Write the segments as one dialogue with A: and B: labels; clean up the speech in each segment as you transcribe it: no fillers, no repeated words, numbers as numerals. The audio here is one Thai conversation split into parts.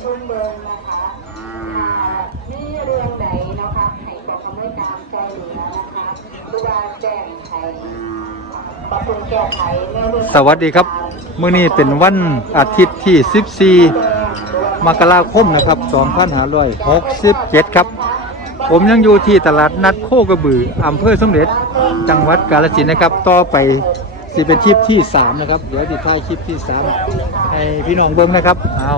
A: ชุมเบิร์นะคะนี่เรื่องไหนนะคะให้บอกคำให้การใจเหลือนะคะดูว่าแจ้งไขปรับปรุงแก้ไขในเรื่อง
B: สวัสดีครับมื้อนี้เป็นวันอาทิตย์ที่14 มกราคมนะครับ2567ครับผมยังอยู่ที่ตลาดนัดโคกระบืออำเภอสมเด็จจังหวัดกาฬสินธุ์นะครับต่อไปสิเป็นคลิปที่3นะครับเดี๋ยวติดท้ายคลิปที่3ให้พี่น้องเบิ่งนะครับเอา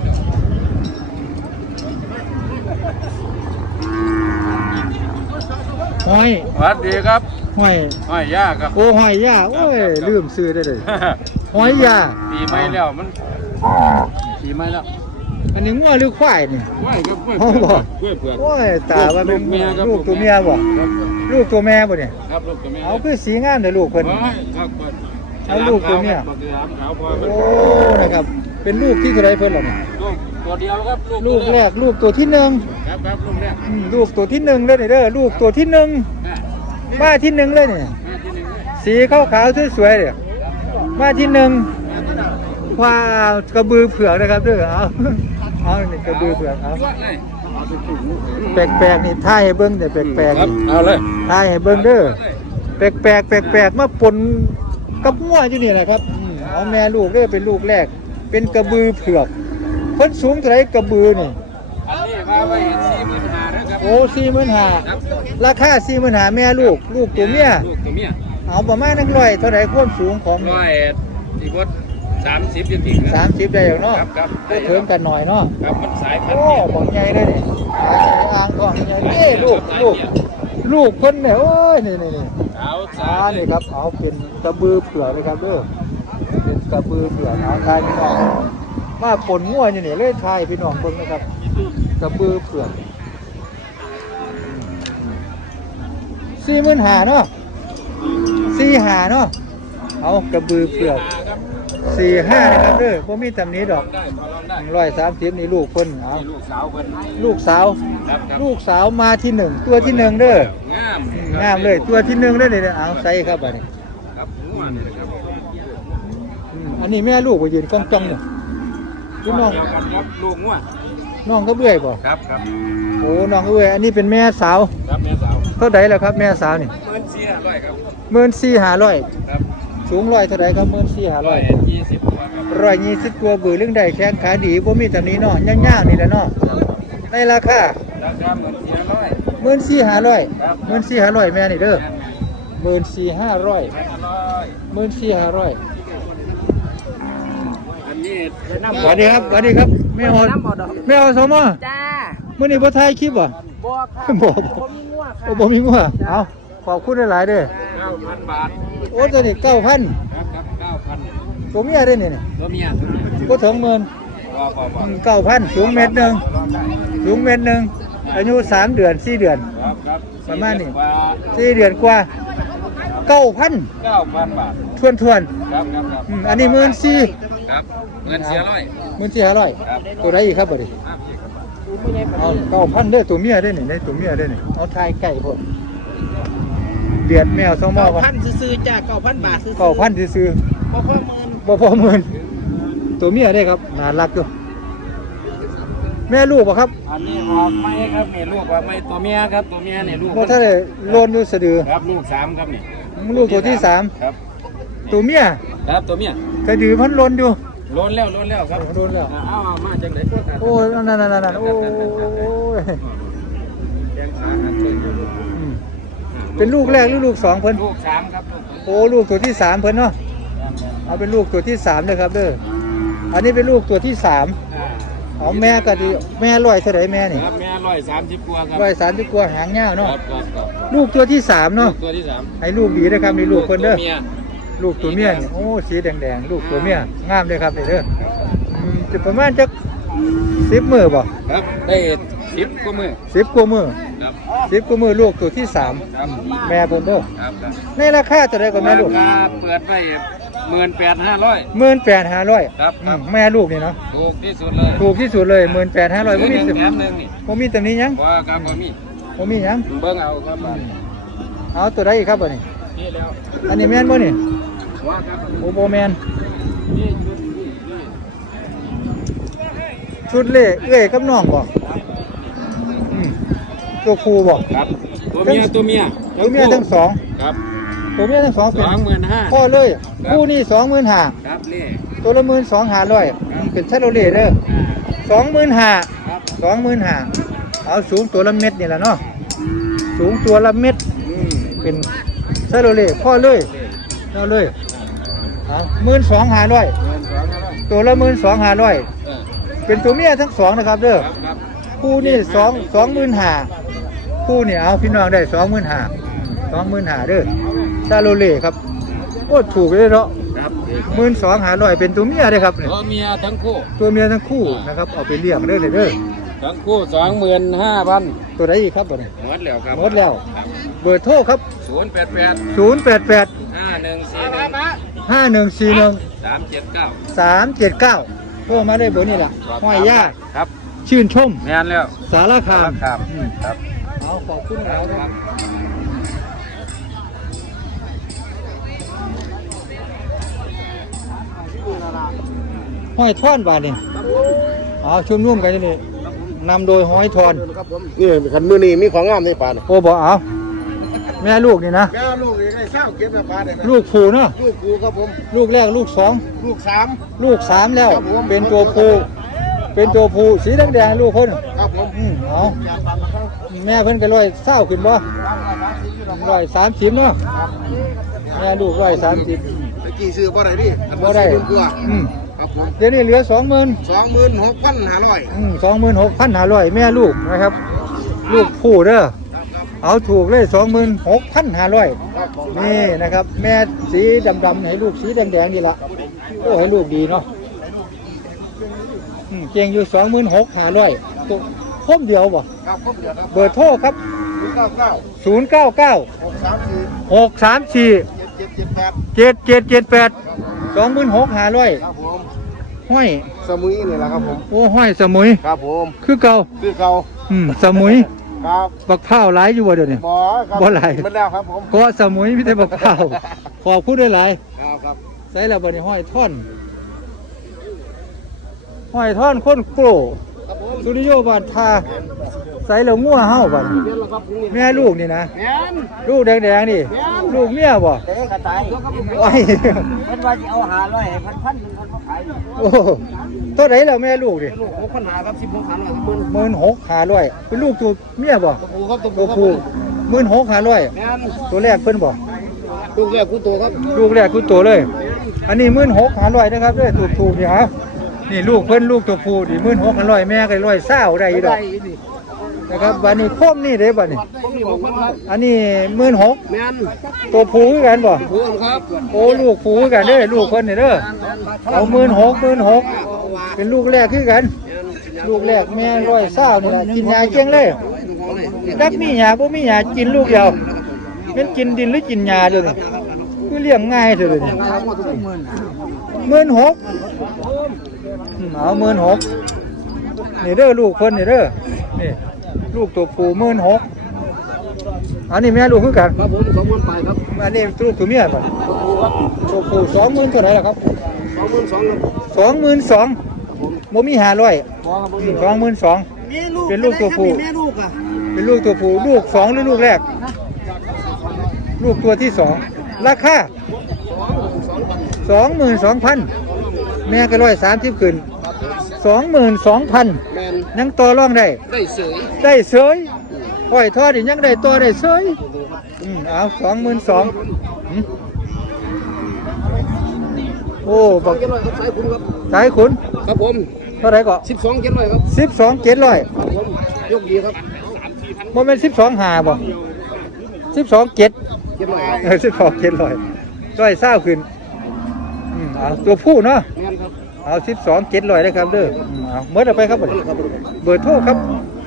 B: ห้อย
C: สวัสดีครับ
B: ห้อย
C: ย่าครับ
B: โอ้ห้อยย่าโอ้ยลืมซื้อได้เลยห้อยย่า
C: ปีไม่แล้วมันปีไม่แล้ว
B: อันนี้งัวหรือควายนี่
C: ควายครับควายเผือก
B: โอ้ยตาว่าเป็นลูกตัวเมียบ่ลูกตัวแม่บ่เนี่ย
C: ครับลูกตัวแม่
B: เอาคือสีงามเด้อลูกเพิ่นเอาลูกตัวเมียโอ้นะครับเป็นลูกที่เท่าไรเพิ่นล่ะนี่
C: ลูกตัวเดียวครับ
B: ลูกแรกลูกตัวที่1
C: ครับลูกแรก
B: ลูกตัวที่1เลยเด้อลูกตัวที่1มาที่1เลยนี่สีขาวๆสวยๆเด้อมาที่1ว้าวกระบือเผือกนะครับเด้อเอานี่กระบือเผือกเอาแปลกๆนี่ถ่ายให้เบิ่งแต่แปลกๆนี่
C: เอาเลย
B: ถ่ายให้เบิ่งเด้อแปลกๆมาปนกับงัวอยู่นี่แหละครับเอาแม่ลูกเด้อเป็นลูกแรกเป็นกระบือเผือกเพิ่นสูงเท่าไหร่กระบือนี่
C: อันนี้มาไว้45,000นะครับ
B: โอ้45,000ราคา45,000แม่ลูกตัวเมียเอาประมาณ100เท่าไหร่ความสูงของ
C: 100ที่บด30จริงๆ
B: 30ได้เนาะ
C: ครับ
B: ก็เถิงกันหน่อยเนาะ
C: ครับมันสายพันธุ์
B: โอ้ของใหญ่เลยนี่อ่างทองใหญ่เอ้ลูกเพิ่นเนี่ยโอ้ยนี่นี่ครับเอาเป็นกระบือเผือกเลยครับเด้อเป็นกระบือเผือกเอาทายพี่น้องมาปนงัวอยู่นี่เลยทายพี่น้องเบิ่งนะครับกระบือเผือก45,000เนาะ45,000เนาะเอากระบือเผือก45นะครับเด้อบ่มีตำหนิดอก130นี่ลูกเพิ่นเอา
C: ลูกสาวเพิ่น
B: ลูกสาวมาที่1ตัวที่1เด้องามเลยตัวที่1เด้อนี่เอาใส่ครับบัดนี้
C: ครับงัวนี่นะครับ
B: อันนี้แม่ลูกบ่ยืนกองจ้องเนี่ยพี่น้อง
C: ครับลูกงัว
B: น้องก็เบื่อยบ่
C: ครับ
B: โอ้น้องก็เบื่อยอันนี้เป็นแม่สาว
C: ครับแม่สาว
B: เท่าใดล่ะครับแม่สาวนี่
C: 14,500ครับ
B: 14,500
C: ครับ
B: สูง100เท่าใดครับ14,500 120ตัวบือเรื่องใดแข้งขาดีบ่มีตำหนิเนาะย่างๆนี่แหละเนาะในราคา14,500แม่นี่เด้อ14,500สวัสดีครับแม่อสม
A: จ้า
B: มื้อนี้บ่ถ่ายคลิปบ่บ่มีงัวเอาขอบคุณหลายๆเด้อ
C: 9,000 บาท
B: โอ้ตัวนี้ 9,000
C: ครับ9,000
B: ตัวเมียได้นี่
C: ตัวเมีย
B: บ่ถึงหมื่น 9,000สูงเมตรนึงอายุ3 เดือน 4 เดือนประมาณนี้4 เดือนกว่า 9,000
C: บาท
B: ทวน
C: ครับ
B: อันนี้14,000
C: ครับ
B: 14,500ตัวใดอีกครับบ่ดิเอา 9,000เด้อตัวเมียได้นี่เอาทายไก่พุ่นเดือดแมว2หม้อบ่
A: 9,000ซื้อจ้า 9,000 บาทซื้อ
B: 9,000ซื้อบ่พอหมื่นตัวเมียได้ครับน่ารักอยู่แม่ลูกบ่ครับ
C: อันนี้ออกไม่ครับนี่ลูกว่าไม่ตัวเมียครับตัวเมียนี่ลูก
B: บ่ทันได้โลนอยู่สะดือ
C: ครับลูก3ครับนี่
B: ลูกตัวที่3
C: ครับ
B: ตัวเมีย
C: ครับตัวเมีย
B: สะดือมันโลนอยู่
C: โลนแล้วครับ
B: โลนแล้ว
C: เอามาจังได๋
B: โอ้นั่นโอ้ยเป็นลูกแรกหรือลูก2เพิ่น
C: ลูก3ครับ
B: โอ้ลูกตัวที่3เพิ่นเนาะเอาเป็นลูกตัวที่3เลยครับเด้ออันนี้เป็นลูกตัวที่3เอาแม่ก็ดีแม่100เท่าไหร่แม่นี่
C: ครับแม่130กว่าครับ
B: 130กว่าหางยาวเนาะลูกตัวที่3เนาะ
C: ตัวที่3
B: ให้ลูกดีนะครับนี่ลูกเพิ่นเด้อลูกตัวเมียนี่โอ้สีแดงๆลูกตัวเมียงามเลยครับนี่เด้อจะประมาณจัก10 มื้อบ่
C: ครับได้10 กว่ามื้อ
B: 10 กว่ามื้อครับ10 กว่ามื้อลูกตัวที่3แม่เพิ่นเด้อ
C: ครับ
B: ในราคาเท่าไหร่ก็แม่ลูก
C: เปิดไว้18,500
B: 18,500
C: ครับ
B: แม่ลูกนี่เนาะ
C: ถูกที่สุดเลย
B: 18,500บ่มีบ่มีตำหนิหยัง
C: บ่ครับบ่
B: มีหยัง
C: เบิ่งเอาครับ
B: เอาตัวใดอีกครับบ่นี่
C: นี่แล้ว
B: อันนี้แม่นบ่นี่
C: ว่าครับ
B: โอ้บ่แม่นชุดเล่เอ้ยกับน้องบ่อืมตัวครูบ่
C: ครับตัวเมียตัวเมีย
B: ตัวเมียทั้งสอง
C: ครับ
B: ตัวเมียทั้งสองเป็น
C: 25,000
B: พ่อเลยคู่นี่25,000
C: ครับเล่
B: ตัวละ12,500เป็นชาโลเล่เด้อ25,000
C: ครับ
B: 25,000เอาสูงตัวละเม็ดนี่แหละเนาะสูงตัวละเม็ดเป็นชาโลเล่พ่อเลยเอาเลย12,500ตัวละ12,500เป็นตัวเมียทั้งสองนะครับเด้อ
C: ครับ
B: คู่นี่25,000คู่นี่เอาพี่น้องได้25,000เด้อชาโลเล่ครับโอ้ถูกเลยเนาะ
C: ครับ
B: 12,500เป็นตัวเมียเด้อครับเนี่ย
C: ตัวเมียทั้งคู่
B: ตัวเมียทั้งคู่นะครับเอาไปเลี้ยงเด้อเลยเด้อ
C: ทั้งคู่ 25,000
B: ตัวใดอีกครับบ่เนี่ย
C: หมดแล้วครับ
B: หมดแล้วเบอร์โทรครับ
C: 088
B: 088
C: 5141
B: 5141
C: 379
B: 379โทรมาได้เบอร์นี่ล่ะห้อยย่า
C: ครับ
B: ชื่นชม
C: แม่นแล้ว
B: สารคาม
C: ครับ
B: อืม
C: ครับ
B: เอาขอบคุณแล้วครับห้อยท่อนบาทนี่เอาชุมนุ่มกันนี่นำโดยห้อยทอน
D: นี่ขันมือนี่มีของงามในป่าน่ะ
B: โอ้บอกเอาแม่ลูกนี่นะ
D: แม่ลูกนี่ได้เศร้าเก็บในป่าได้ไหม
B: ลูกผูเนาะ
D: ลูกกูครับผม
B: ลูกแรกลูกสอง
D: ลูกสาม
B: ลูกสามแล้ว
D: ครับผม
B: เป็นตัวผูเป็นตัวผูสีแดงๆลูกคน
D: ครับผม
B: เอาแม่เพิ่นก็ร้อยเศร้าขึ้นบ่130เนาะแม่ลูก130
D: ตะกี้ซื้อบ่ได้ดิอัน
B: บ่ได้
D: 40,000กว่า
B: อืม
D: ครับผม
B: เดี๋ยวนี้เหลือ 20,000
D: 26,500
B: 26,500แม่ลูกนะครับ ลูกผู้เด้อเอาถูกเลย26,500นี่นะครับ แม่สีดำๆให้ลูกสีแดงๆนี่ล่ะโอ้ให้ลูกดีเนาะเก่งอยู่26,500ตัวคมเดียวบ่
D: ครับผมเดี๋ยวครับ
B: เบอร์โทรครับ
D: 099
B: 099 634
D: 634
B: 7778 26,500
D: ครับผม
B: ห้อย
D: สมุยนี่แหละครับผม
B: โอ้ห้อยสมุย
D: ครับผม
B: คือเก่า
D: คือเก่า
B: สมุย
D: ครับ
B: บักพร้าวหลายอยู่บ่เดี๋ยวนี้
D: บ่ครับ
B: บ่หลาย
D: มันแล้วครับผม
B: เกาะสมุยมีแต่บักพร้าวขอบคุณด้วยหลาย
D: ครับครับ
B: ใส่แล้วบ่นี่ห้อยท่อนห้อยท่อนคนโกร
D: ครับผม
B: สุริโยบานทาใส่แล้วงัวเฮาบัด
D: เดี๋ยวละครับผม
B: แม่ลูกนี่นะ
D: แม่น
B: ลูกแดงๆนี่ลูกเมียบ่
E: เตะกระต่าย
B: ไว้
E: เพิ่นว่าสิเอา500ให้พันๆมันบ่ขาย
B: โอ้ตัวไหนแล้วแม่ลูกนี่
D: ลูก6,500ครับ16,500ครับมึน
B: 16,500เป็นลูกตัวเมียบ่
D: ตัวผู้ครับตัว
B: ตัว
D: ผู้
B: ผู้16,500
D: แม่น
B: ตัวแรกเพิ่นบ่
D: ลูกแรกกูตัวครับ
B: ลูกแรกคือตัวเลย อันนี้16,500นะครับเด้อถูกๆนี่ฮะนี่ลูกเพิ่นลูกตัวผู้นี่16,500แม่ก็120ได้อีกดอก
D: นี่
B: นะครับบัดนี้คมนี่เด้บัดนี้
D: ผมนี่6,000ครับ
B: อันนี้16,000
D: แม่น
B: ตัวผู้คือกันบ่
D: ผู้ครับ
B: โอ้ลูกผู้คือกันเด้อลูกเพิ่นนี่เด้อเอา16,000เป็นลูกแรกคือกัน ลูกแรกแม่120นี่ล่ะกินยาเก่งเลยดักมีหญ้าบ่มีหญ้ากินลูกเดียวเป็นกินดินหรือกินหญ้าเด้อนี่คือเลี้ยงง่ายเด้อนี่16,000เอา16,000นี่เด้อลูกเพิ่นนี่เด้อนี่ลูกตัวผู้16,000อันนี้แม่ลูกคือกัน
D: ครับผม20,000ไปครับ
B: อันนี้ลูกตัวเมียป่ะ
D: ตัวผู้ครับ
B: ตัวผู้20,000เท่าไหร่ล่ะครับ
D: 22,000ครับ
B: 22,000บ่มี500
D: บ่ครับผม
B: 22,000เป็นลูกตัวผู้
D: แม่ลูกอ่ะ
B: เป็นลูกตัวผู้ลูก2หรือลูกแรก ลูกตัวที่สองราคา 22,000แม่ก็130ขึ้น 22,000
D: แม่น
B: ยังต่อรองได้
D: ได้เสย
B: ได้เสยห้อยทอดนี่ยังได้ตัวได้เสยเอา22,000โอ้บัก
D: 700ครับสายคุณครับ
B: สายขุน
D: ครับผม
B: เท่าไหร่ก็
D: 12,700ครับ
B: 12,700
D: ครับผมยกดีครับ
B: บ่แม่น12,500บ่12,700
D: 700
B: 12,700ร้อยเศร้าขึ้นเอาตัวผู้เนาะ
D: แม่นครับ
B: เอา12,700ได้ครับเด้อเอาเมื่อเอาไปครับบัดนี้
D: ครับ
B: เบอร์โทรครับ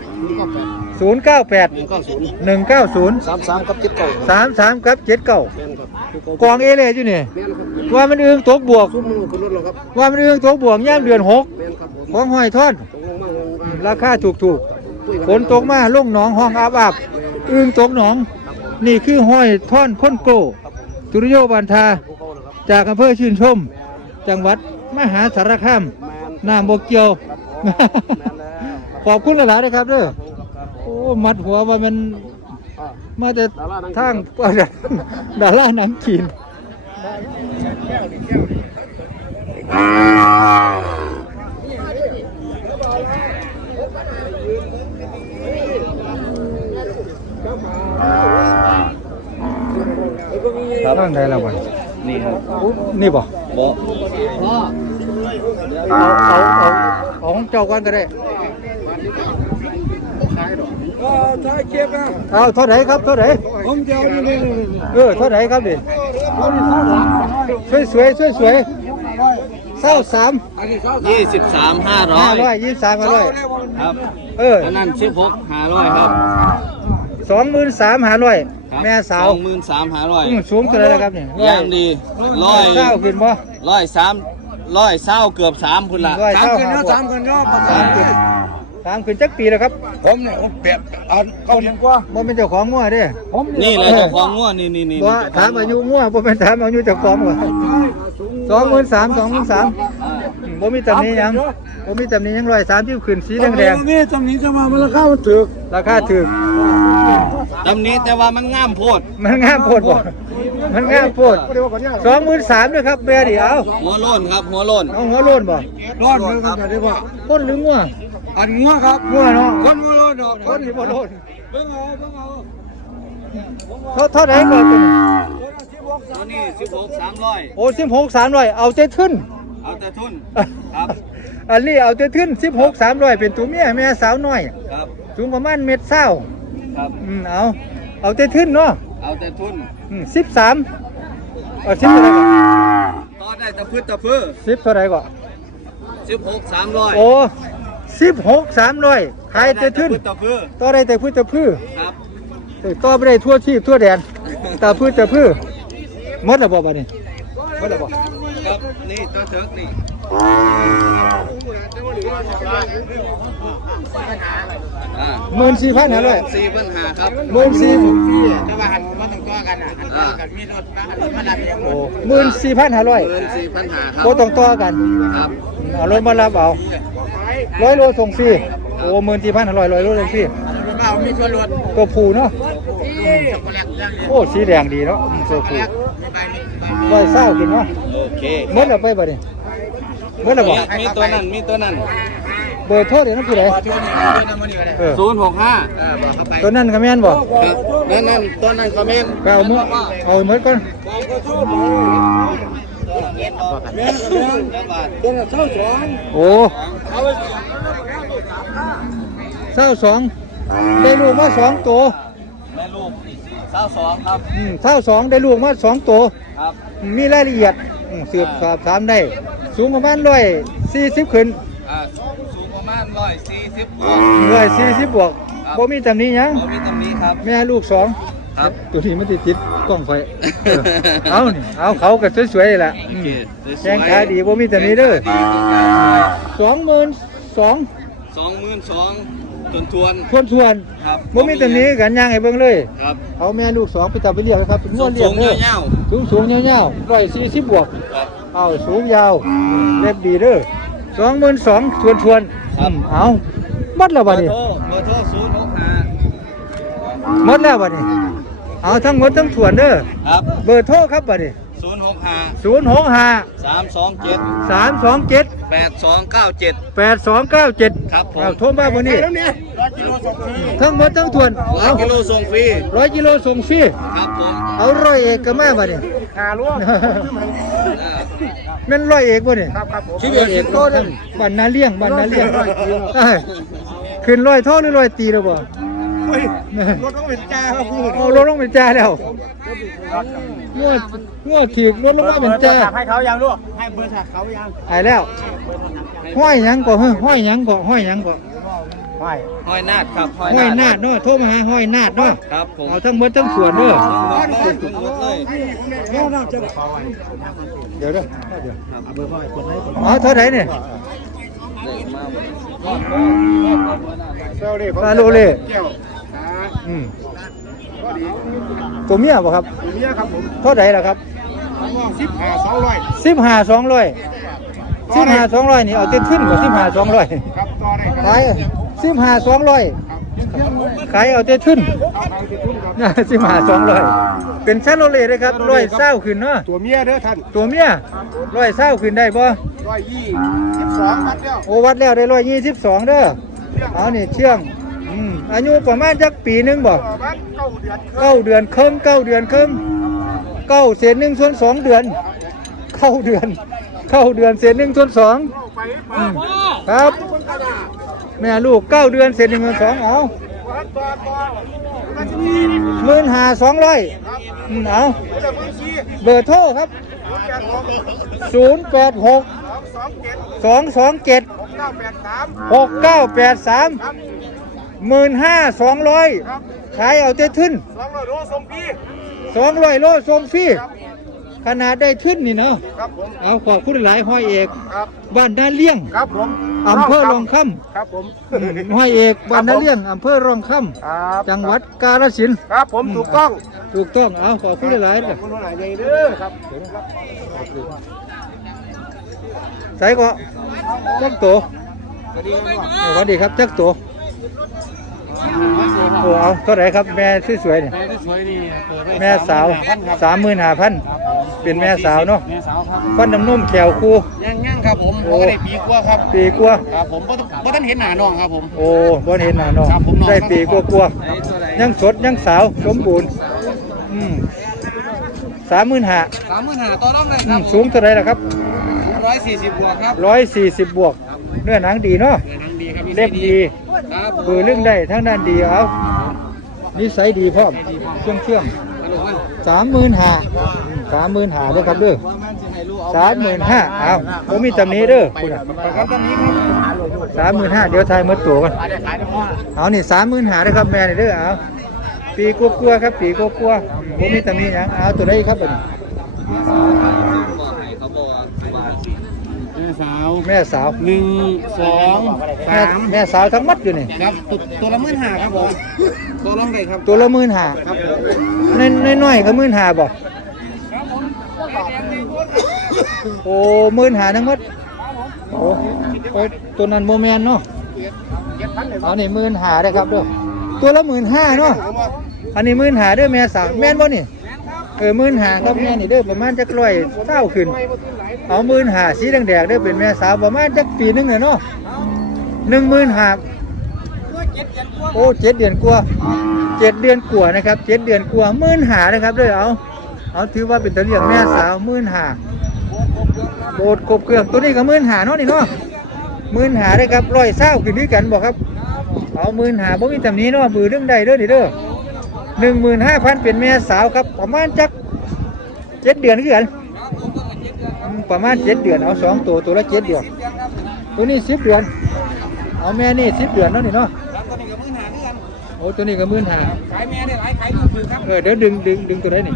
D: 198
B: 098
D: 190
B: 190
D: 33กับ79
B: 33กับ79
D: แม่นครับ
B: กองเอเล่อยู่นี่
D: แม่นครับ
B: ว่ามันอึงตกบวก
D: ซุ้มมือขึ้นรถแล้วครับ
B: ว่ามันอึงตกบวกย่างเดือน6
D: แม่นครับผม
B: ของห้อยทอด
D: ตกลงมาลงมา
B: ราคาถูกๆฝนตกมาลงหนองห้องอาบๆอึงตกหนอง นี่คือห้อยท่อนค้นโกสุริโยบันทา จากอำเภอชื่นชม จังหวัดมหาสารคาม
D: แม่น
B: น้ำบกเกียว
D: ครับผม
B: ขอบคุณหลายๆนะครับเด้อโอ้มัดหัวว่ามันมาแต่ทาง ดาราหนังจีนร่างใดละบ่
C: นี่ครับ
B: นี่บ่
C: บ่
B: เอาของเจ้าก่อนก็ได้
D: ถ้าเก็บนะ
B: เอาเท่าไหร่ครับเท่าไหร่
D: ผมจะเอานี่
B: เท่าไหร่ครับดิสวยเศร้าสาม
D: อันนี้เขา
C: 23
B: 523มาด้วย
C: ครับ อันนั้น16 500ครับ
B: 23,500แม่สาว
C: 23,500
B: สูงตัวไหนแล้วครับเนี่ย
C: ย่างดี100
B: เศร้าขึ้นบ่
C: 103เกือบ3พุ่นละ
B: 100
D: สาม
B: เศร้า
D: คนเนาะสามคนเนาะ
B: 3ขึ้นจักปีแล้วครับ
D: ผมเนี่ยผมเปรียบเอาเขาเลี้ยงกว่า
B: บ่เป็นเจ้าของงัวเด้
D: ผม
C: นี่เลยเจ้าของงัวนี่
B: บ่ถามอายุงัวบ่เป็นถามอายุเจ้าของว่ะ23,000บ่มีตำหนิหยังบ่มีตำหนิหยัง130ขึ้นสีแดง
D: นี่ตรงนี้จะมามันราคามันถูก
B: ๆราคาถูก
C: ตำนี้แต่ว่ามันงามโพด
B: มันงามโพดบ่มันงามโพด23,000ด้วยครับแม่ดิเอา
C: หัวโล้นครับหัวโล้น
B: เอาหัวโล้นบ่
D: ร้อนมือกันได้ป่ะ
B: คนหรืองัว
D: อันงัวครับ
B: งัวเนาะ
D: คนงัวร้อนดอก
B: คนหรือบ่โล้น
D: เบิ่งเอา
B: เท่าไหร่ก่อนตัวนี้
C: ตัวนี้16 300
B: โอ้16,300เอาใจทึ้น
C: เอาแต่ทุนครับ
B: อันนี้เอาใจทึ้น16,300เป็นตัวเมียแม่สาวน้อย
C: ครับ
B: สูงประมาณ1.20
C: ครับ
B: เอาใจทึ้นเนาะ
C: เอาแต่ทุน
B: 13เอา10เท่าไหร่ก่อน
C: ต่อได้ตะพื้นตะพื้น
B: 10เท่าไหร่ก่อน
C: 16 300
B: โอ้16,300ขายใจทึ้น
C: ตะพื้น
B: ต่อได้แต่พืชแต่พืช
C: ครับ
B: ต่อไปได้ทั่วชีพทั่วแดนตาพืชแต่พืชหมดแล้วบ่บัดนี้หมดแล้วบ่
C: ครับนี่ตัวเถิกนี่
B: 14,500
C: 4ปัญหาครับ
B: 14,000
E: แต่ว่าหันมาต้องต่อกันอ่ะหันต่อกันมีรถมาดับเอง
B: โอ้14,500
C: 4ปัญหาครับ
B: บ่ต้องต่อกัน
C: ครับ
B: เอารถมารับเอา100 โลส่งฟรีโอ้14,500 100 โลส่งฟรี
E: มามีส่วนลด
B: ตัวผู้เนาะ
E: ช็อกโกแลตอย่างนี้
B: โอ้สีแดงดีเนาะตัวผู้
E: ใบนี้
B: 120ขึ้นเนาะ
C: โอเค
B: หมดแล้วไปบัดนี้หมดแล้วบ่
C: มีตัวนั้นมีตัวนั้น
B: เบอร์โทรเดี๋ยวนั้นผู้ใด
E: ที่นี่เป็นน้ำมันนี่ก็ได้
B: เออ
C: 065
E: บอกเข้าไป
B: ตัวนั้นก็แม่นบ่
C: ครับนั่นตัวนั้นคอมเมนต์
B: ไปเอาหมดก่อน
D: ตัวละเท่าสอง
B: โอ้22ได้ลูกมา2ตัว
C: แม่ลูก22ครับ
B: 22ได้ลูกมา2ตัว
C: ครับ
B: มีรายละเอียดสืบสอบถามได้ สูงประมาณ140ขึ้น
C: สูงประมาณ140บวก
B: 140บวกบ่มีตำหนิหยัง
C: เอามีตำนี้ครับ
B: แม่ลูก2
C: ครับ
B: ตัวนี้มันติดกล้องไฟเอานี่เอาเขาก็สวยๆแหละ
C: โอเค
B: แข้งขาดีบ่มีตำหนิเด้อ 22,000
C: 22,000ทวน
B: ทวน
C: ๆครับ
B: บ่มีตำหนิกันย่างให้เบิ่งเลย
C: ครับ
B: เอาแม่ลูก2ไปจับไปเลี้ยงนะครับเป็นง
C: สู
B: ว
C: ง
B: เลี้ยงเด้อ
C: เงา
B: สูงยาวๆ140บวก
C: ๆครับ
B: เอาสูงยาวเล็บดีเด้อ22,000ทวนเอาหมดแล้ว
C: เบ
B: บั
C: อ
B: ด
C: ร์
B: นี้
C: โทร065
B: หมดแล้วบัดนี้เอาทั้งหมดทั้งทวนเด้อ
C: ครับ
B: เบอร์โทรครับบัดนี้
C: 065
B: 065
C: 327
B: 327
C: 8297
B: 8297
C: ครับผม
B: เอาโทรมาบัดนี้
E: 100 กิโลส่งฟรี
B: ทั้งหมดทั้งทวนเอา
C: 100 กิโลส่งฟรี
B: 100 กิโลส่งฟรี
C: ครับผม
B: เอาร้อยเอกก็มาบัดนี้ แม่นร้อยเอกบ่นี่ชีวิตเอกโตเด้อบ้านนาเลี้ยงขึ้นร้อยเท่าหรือร้อยตีแล้วบ่
D: รถต้องเป็นจ้าครับพูด
B: เอารถลงเป็นจ่าแล้วงัวถีบรถลงมาเป็นจ่า
E: ให้เขายังลูกให้เบอร์ถักเขายัง
B: หายแล้วห้อยหยังก็ห้อยหยังก็
E: ห้อย
C: ห้อยนาดครับ
B: ห้อยนาดเนาะโทรมาหาห้อยนาดเนาะ
C: ครับผม
B: เอาทั้งหมดทั้งส่วนเด้อ
C: ถึงรถเลย
B: เดี๋ยวเด้อเอาเท่าไหร่เนี่ยปลาโลเล่
D: แก้ว
B: อืมตัวเมียบ่ครับ
D: ตัวนี้ครับผม
B: เท่าไหร่ล่ะครับ
D: 15 200
B: 15,200นี่เอาเต็มขึ้นกว่า15,200
D: ครับ
B: ขาย15,200ขายเอาแต่ทุนนะ15,200เป็นชาโลเล่เลยครับ120ขึ้นเนาะ
D: ตัวเมียเด้อท่าน
B: ตัวเมีย120ขึ้นได้บ่
D: 122มัดแล้ว
B: โอวัดแล้วได้122เด้อเอานี่เชื่องอายุประมาณจักปีหนึงบ่
D: ประมาณ9 เดือน
B: 9 เดือนครึ่ง9 เดือนครึ่ง9เศษ1ส่วน2เดือน9 เดือนเศษ1ส่วน2ครับแม่ลูก9 เดือนเศษ1ส่วน2เอา15,200เอาเบอร์โทรครับ086 227 6983 15,200ขายเอาแต่ทึน200 โลส่งฟรีขนาดได้ทึนนี่เนาะเอาขอบคุณหลายห้อยเอกบ้านนาเลี้ยง
D: ครับผม
B: อำเภอรองค
D: ครับผม
B: ำห้อยเอกบ้านนาเลี้ยงอำเภอรองค
D: ครับ
B: ำจังหวัดกาฬสินธุ์
D: ครับผมถูกต้อง
B: ถูกต้องเอาขอบคุณหลายๆ
D: คุณหลายใหญ่เด้อครับ
B: ใส่ก็จักโตสวัสดีครับจักโตโอ้เอาเท่าไหร่ครับแม่สวยๆเนี่ย
C: แม่ที่สวยนี่เปิดไว้
B: แม่สาว 35,000เป็นแม่สาวเนาะ
C: แม่สาวครับ
B: ฟันน้ำนมแขวคู
E: ยังครับผมผมก็ได้ปีกว่าครับ
B: ปีกว่า
E: ครับผมบ่ทันเห็นหน้าน้องครับผม
B: โอ้บ่เห็นหน้าน้อง
E: ครับผมน้อง
B: ได้ปีกว่ายังสดยังสาวสมบูรณ์35,000
E: 35,000ต่อรองเลยครับ
B: สูงเท่าไหร่ล่ะครับ
E: 140บวกครับ
B: 140 บวก เนื้อหนังดีเนาะ
E: หนังดีครับ
B: เล็บดี
E: ครับ
B: เบือเรื่องได้ทั้งด้านดีเอานิสัยดีพร้อมเชื่อง 35,000ด้วยครับเด้อ35,000เอาผมมีตำหนี้เด้อคุณ35,000เดี๋ยวทายหมดตัวกันเอานี่35,000ด้วยครับแม่นี่เด้อเอาปีกลัวๆครับปีกลัวๆผมมีตำหนี้หยังเอาตัวใดครับบัดนี้
E: แม่สาว
B: แม่สาว
E: 1 2
B: แม่สาวทั้งหมัดอยู่นี่
E: 3ครับตัวละ15,000ครับผมตัวรองได้ครับ
B: ตัวละ15,000ครับน้อยๆก็15,000บ่โอ้15,000ทั้งหมดโอ้ตัวนั้นโมแมนเนาะเอานี่15,000ได้ครับเด้อตัวละ15,000เนาะอันนี้15,000เด้อแม่สาวแม่นบ่นี่15,000ครับแม่นี่เด้อประมาณจัก120ขึ้นเอา15,000สีแดงๆเด้อเป็นแม่สาวประมาณจักปีนึงเนาะ15,000โอ้7 เดือนกว่า7 เดือนกว่านะครับ7 เดือนกว่า15,000นะครับเด้อเอาถือว่าเป็นตะเลียงแม่สาว15,000โบดครบเครื่องตัวนี้ก็15,000เนาะนี่เนาะ15,000ได้ครับ120ขึ้นด้วยกันบ่ครับเอา15,000บ่มีตำหนิเนาะมือเรื่องใดเด้อนี่เด้อ15,000เป็นแม่สาวครับประมาณจัก7 เดือนคือกันประมาณ7 เดือนเอา2ตัวละ7 เดือนตัวนี้10 เดือนเอาแม่นี่10 เดือนเนาะนี่เนาะ
E: ตัวนี้ก็15,000คือกัน
B: โอ้ตัวนี้ก็15,000
E: ขายแม่ได้หลายขายลูกคือครับ
B: เดี๋ยวดึงตัวไหนนี่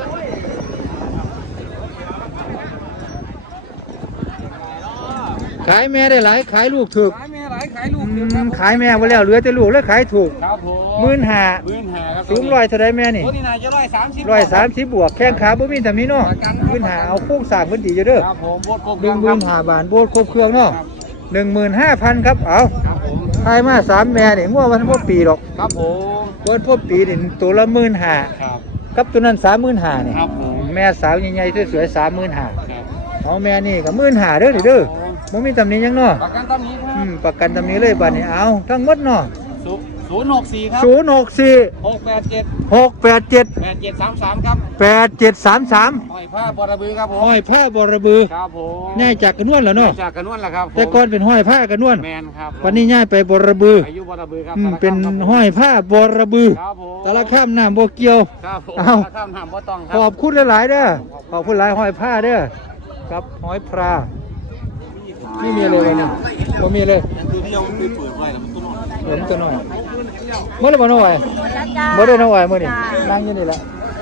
B: ขายแม่ได้หลายขายลูกถูก
E: ขายแม่หลายขายลูกคือครับ
B: ขายแม่ไปแล้วเหลือแต่ลูกแล้วขายถูก
E: ครับผม
B: 15,000
E: ครับ
B: สูง100เท่าไรแม่นี่
E: ตัวนี้น่าจะ130
B: 130บวกแข้งขาบ่มีแต่มีเนาะ15,000เอาโค้งสร้างเพิ่นดีอยู่เด้อ
E: ครับผมโบดครบเครื่องครับ
B: 15,000 บาทโบดครบเครื่องเนาะ 15,000ครับเอา
E: ครับผม
B: ขายมา3แม่นี่งัววันบ่ปีดอก
E: ครับผม
B: เพิ่นพบปีนี่ตัวละ15,000
E: ครับ
B: กับตัวนั้น35,000นี่
E: ครับผม
B: แม่สาวใหญ่ๆสวยๆ35,000
E: ครับ
B: เอาแม่นี่ก็15,000เด้อนี่เด้อบ่มีตำหนิหยังเนาะ
E: ประกันตอนนี้ครับ
B: ประกันตำหนิเลยบัดนี้เอาทั้งหมดเนาะ
E: 064ครับ
B: 064
E: 687
B: 687
E: 8733ครับ
B: 8733
E: หอยผ้าบอระบือครับผม
B: ห้อยผ้าบรบือ
E: ครับผม
B: แน่จากกระนวลแล้วเนาะ
E: จากกระนวนแหละครับผม
B: แต่ก่อนเป็นห้อยผ้ากระนวล
E: แมนครับ
B: วันนี้ย้ายไปบรบือ
E: อายุบอระบือครับ
B: เป็นห้อยผ้าบรบือ
E: ครับผม
B: ตะละข้ามน้ำโบเกียว
E: ครับผม
B: เอา
E: ข้ามห้ามบ่ต้องค
B: ข
E: รั
B: อบคุณหลายๆเด้อขอบคุณหลายห้อยผ้าเด้อครับห้อยพรานี่มีอะไรวะเนี่ยบ่มีเลย
E: คือที่ยังไม่เปิดไว้แล้วมันตัวน้อย
B: ผมตัวน้อยเมื่อไรบ่น้อยบ่ได้น้อยมื้อนี้นั่งอยู่นี่แหละ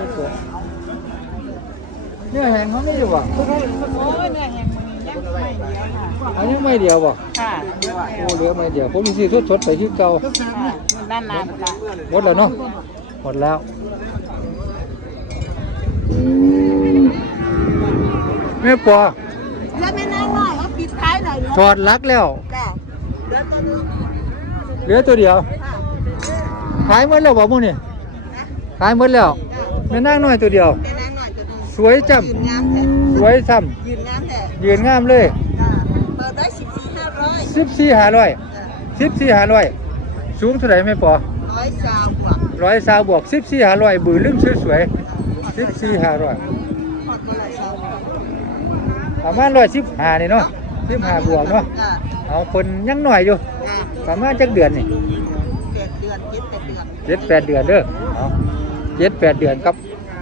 B: เนี่ยแหงเขาไม่อยู่บ่
A: โอ้ยเนี่ยแห่งมันยังไม่เดียวค่ะ
B: อันยังไม่เดียวบ่
A: ค่ะ
B: โอ้เหลือไม่เดียวผมมีสิสดๆไปคือเก่า
A: ด้านหน้าค่ะ
B: หมดแล้วเนาะหมดแล้วแม่ปอ
A: แล้วไม่นั่งหน่อยเขาปิดท้ายหน่อยเนาะ
B: ถอดลักแล้ว
A: จ้ะเดี๋ยวตัวนึง
B: เหลือตัวเดียว ขายหมดแล้วบ่มื้อนี่ขายหมดแล้วแม่นางน้อยตัวเดียว
A: เป็นนางหน่อยตัวนึง
B: สวยจ้ำ
A: ยืนงามแท้
B: สวยซ้
A: ยืนงามแท้
B: ำยืนงามเลย
A: เปิดได้14,500
B: 14,500สูงเท่าไหร่แม่ปอ
A: 120บวก
B: 120บวก14,500บือลึงสวยๆ14,500
A: หมดเมื่อไหร่เช้า
B: ประมาณ115นี่เนาะ15บวกเนาะ
A: จ้า
B: เอาคนยังหน่อยอยู่
A: จ้า
B: ประมาณจักเดือนนี่
A: 7 เดือน7 8 เดือน
B: 7-8 เดือนเด้อเอา7-8 เดือนครับ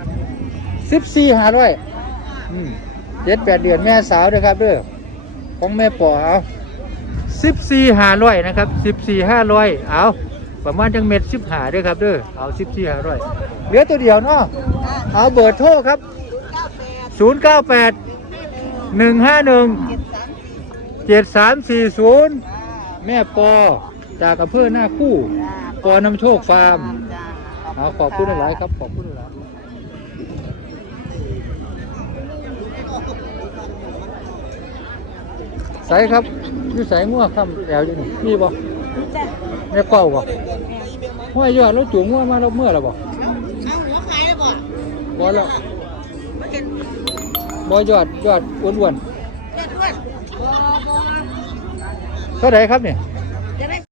B: 14,5007-8 เดือนแม่สาวเด้อครับเด้อของแม่ปอเอา14,500นะครับ14,500เอาประมาณจังเม็ด15เด้อครับเด้อเอา14,500เหลือตัวเดียวเนาะเอาเบอร์โทรครับ098 151 7340แม่ปอจากอำเภอหน้าคู่ปอนำโชคฟาร์มเอาขอบคุณหลายครับขอบคุณหลายใส่ครับอยู่ใส่งัวคำแอวอยู่นี่มีบ่แม่เป้าบ่ห้อยยอดแล้วจูงงัวมาแล้วเมื่อแล้วบ่
A: เอาหัวขายแล้วบ่
B: บ่แล้ว
A: บ่เห็น
B: บ่ยอดอ้วน
A: เด็ดด้วยบ่
B: ๆเท่าไหร่ครับเนี่ย
A: จะได้